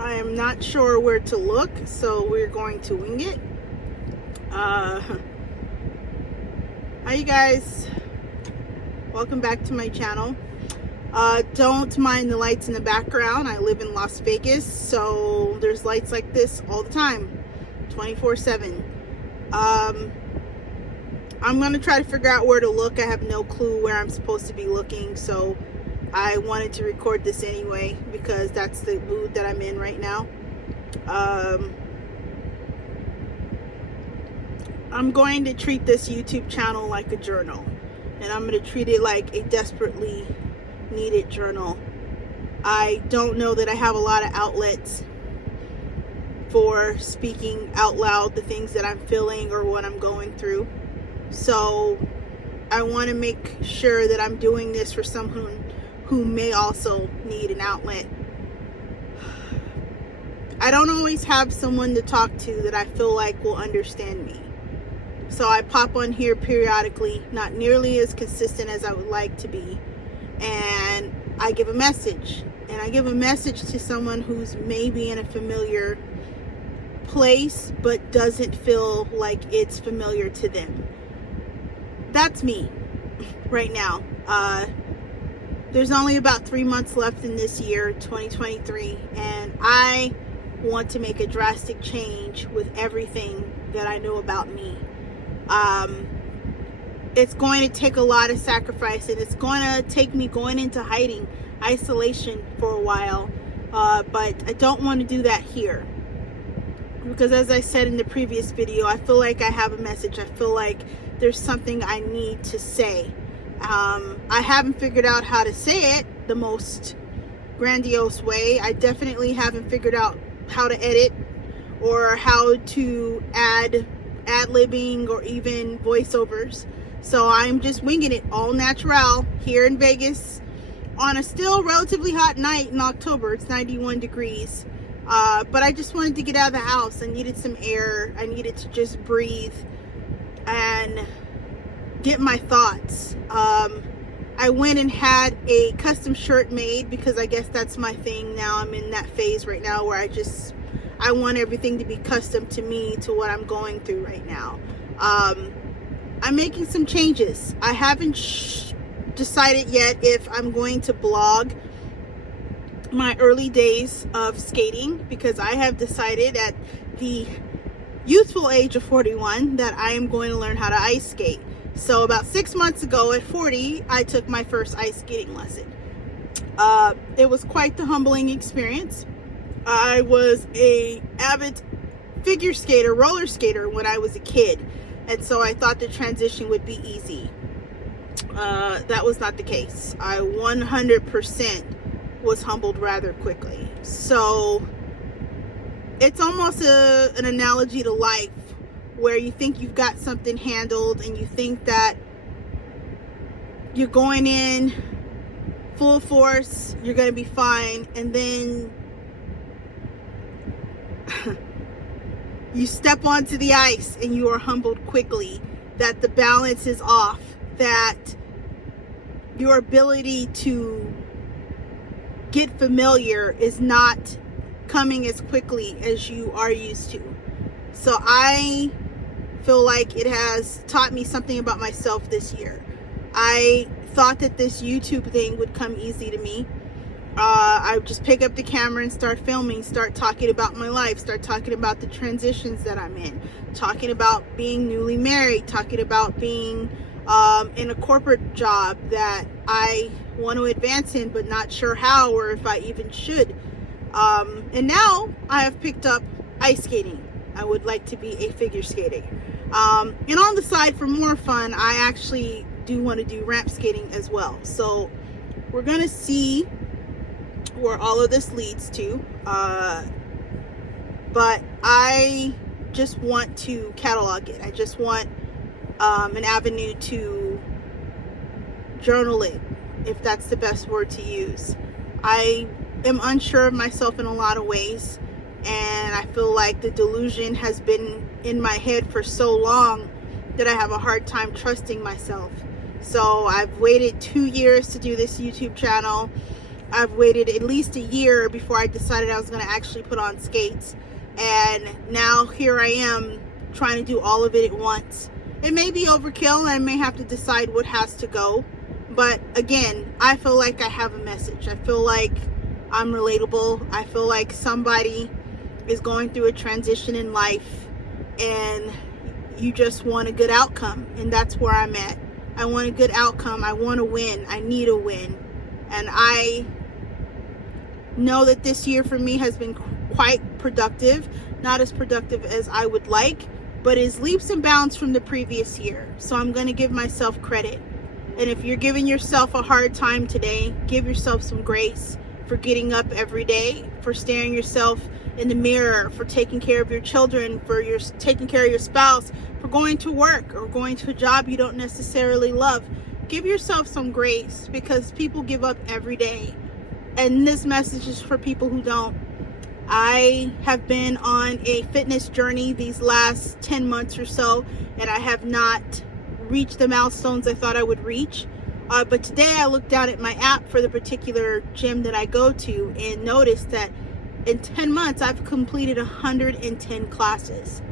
I am not sure where to look, so we're going to wing it. Hi you guys, welcome back to my channel. Don't mind the lights in the background. I live in Las Vegas, so there's lights like this all the time, 24/7. I'm gonna try to figure out where to look. I have no clue where I'm supposed to be looking, so I wanted to record this anyway because that's the mood that I'm in right now. I'm going to treat this YouTube channel like a journal, and I'm going to treat it like a desperately needed journal. I don't know that I have a lot of outlets for speaking out loud the things that I'm feeling or what I'm going through. So I want to make sure that I'm doing this for someone who may also need an outlet. I don't always have someone to talk to that I feel like will understand me. So I pop on here periodically, not nearly as consistent as I would like to be. And I give a message. And I give a message to someone who's maybe in a familiar place, but doesn't feel like it's familiar to them. That's me right now. There's only about 3 months left in this year, 2023, and I want to make a drastic change with everything that I know about me. It's going to take a lot of sacrifice, and it's going to take me going into hiding, isolation for a while, but I don't want to do that here. Because as I said in the previous video, I feel like I have a message. I feel like there's something I need to say. I haven't figured out how to say it the most grandiose way. I definitely haven't figured out how to edit or how to add ad-libbing or even voiceovers. So I'm just winging it, all natural, here in Vegas on a still relatively hot night in October. It's 91 degrees. But I just wanted to get out of the house. I needed some air. I needed to just breathe and get my thoughts. I went and had a custom shirt made because I guess that's my thing now. I'm in that phase right now where I want everything to be custom to me, to what I'm going through right now. I'm making some changes. I haven't decided yet if I'm going to blog my early days of skating, because I have decided at the youthful age of 41 that I am going to learn how to ice skate. So about 6 months ago at 40, I took my first ice skating lesson. It was quite the humbling experience. I was a avid figure skater, roller skater when I was a kid, and so I thought the transition would be easy. That was not the case. I 100% was humbled rather quickly. So it's almost an analogy to life, where you think you've got something handled and you think that you're going in full force, you're going to be fine, and then you step onto the ice and you are humbled quickly that the balance is off, that your ability to get familiar is not coming as quickly as you are used to. So I feel like it has taught me something about myself this year. I thought that this YouTube thing would come easy to me. I would just pick up the camera and start filming, start talking about my life, start talking about the transitions that I'm in, talking about being newly married, talking about being in a corporate job that I want to advance in, but not sure how or if I even should. And now I have picked up ice skating. I would like to be a figure skater. And on the side, for more fun, I actually do want to do ramp skating as well. So we're going to see where all of this leads to. But I just want to catalog it. I just want an avenue to journal it, if that's the best word to use. I am unsure of myself in a lot of ways, and I feel like the delusion has been in my head for so long that I have a hard time trusting myself. So I've waited 2 years to do this YouTube channel. I've waited at least a year before I decided I was going to actually put on skates. And now here I am trying to do all of it at once. It may be overkill. I may have to decide what has to go. But again, I feel like I have a message. I feel like I'm relatable. I feel like somebody is going through a transition in life and you just want a good outcome. And that's where I'm at. I want a good outcome. I want to win. I need a win. And I know that this year for me has been quite productive. Not as productive as I would like, but is leaps and bounds from the previous year. So I'm going to give myself credit. And if you're giving yourself a hard time today, give yourself some grace for getting up every day, for staring yourself in the mirror, for taking care of your children, for taking care of your spouse, for going to work or going to a job you don't necessarily love. Give yourself some grace, because people give up every day. And this message is for people who don't. I have been on a fitness journey these last 10 months or so, and I have not reached the milestones I thought I would reach. But today I looked down at my app for the particular gym that I go to and noticed that in 10 months I've completed 110 classes.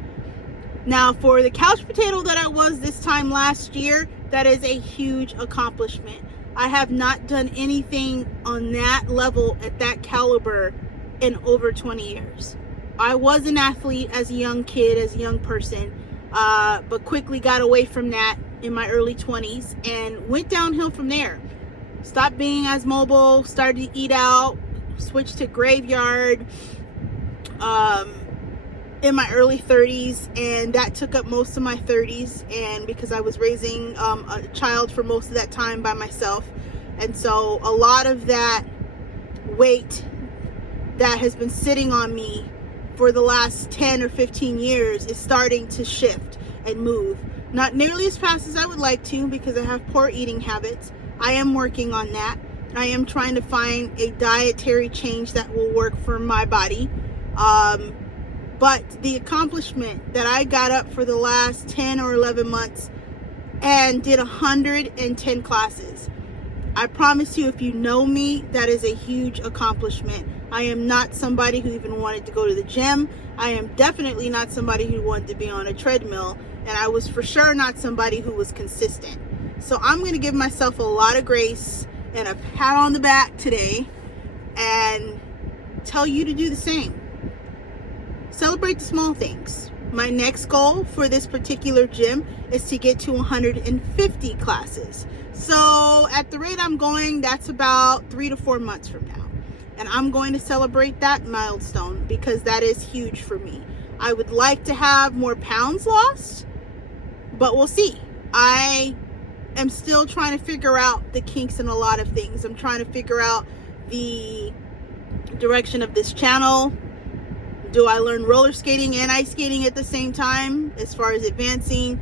Now, for the couch potato that I was this time last year, that is a huge accomplishment. I have not done anything on that level at that caliber in over 20 years. I was an athlete as a young kid, as a young person, but quickly got away from that in my early 20s and went downhill from there. Stopped being as mobile, started to eat out, switched to graveyard in my early 30s, and that took up most of my 30s, and because I was raising a child for most of that time by myself. And so a lot of that weight that has been sitting on me for the last 10 or 15 years is starting to shift and move. Not nearly as fast as I would like to, because I have poor eating habits. I am working on that. I am trying to find a dietary change that will work for my body. But the accomplishment that I got up for the last 10 or 11 months and did 110 classes. I promise you, if you know me, that is a huge accomplishment. I am not somebody who even wanted to go to the gym. I am definitely not somebody who wanted to be on a treadmill. And I was for sure not somebody who was consistent. So I'm going to give myself a lot of grace and a pat on the back today and tell you to do the same. Celebrate the small things. My next goal for this particular gym is to get to 150 classes. So at the rate I'm going, that's about 3 to 4 months from now. And I'm going to celebrate that milestone because that is huge for me. I would like to have more pounds lost, but we'll see. I am still trying to figure out the kinks in a lot of things. I'm trying to figure out the direction of this channel. Do I learn roller skating and ice skating at the same time as far as advancing?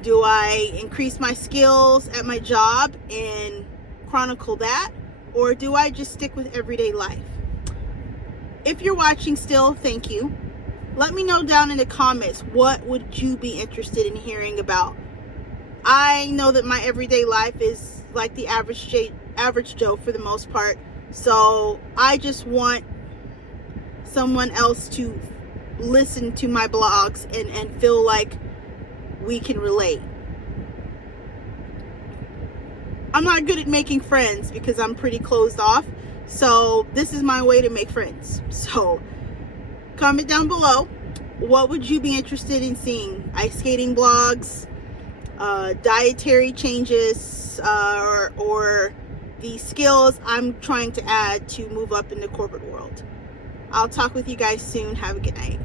Do I increase my skills at my job and chronicle that? Or do I just stick with everyday life? If you're watching still, thank you. Let me know down in the comments, what would you be interested in hearing about? I know that my everyday life is like the average Joe for the most part. So I just want someone else to listen to my blogs and feel like we can relate. I'm not good at making friends because I'm pretty closed off. So this is my way to make friends. So comment down below, what would you be interested in seeing? Ice skating blogs, dietary changes, or the skills I'm trying to add to move up in the corporate world. I'll talk with you guys soon. Have a good night.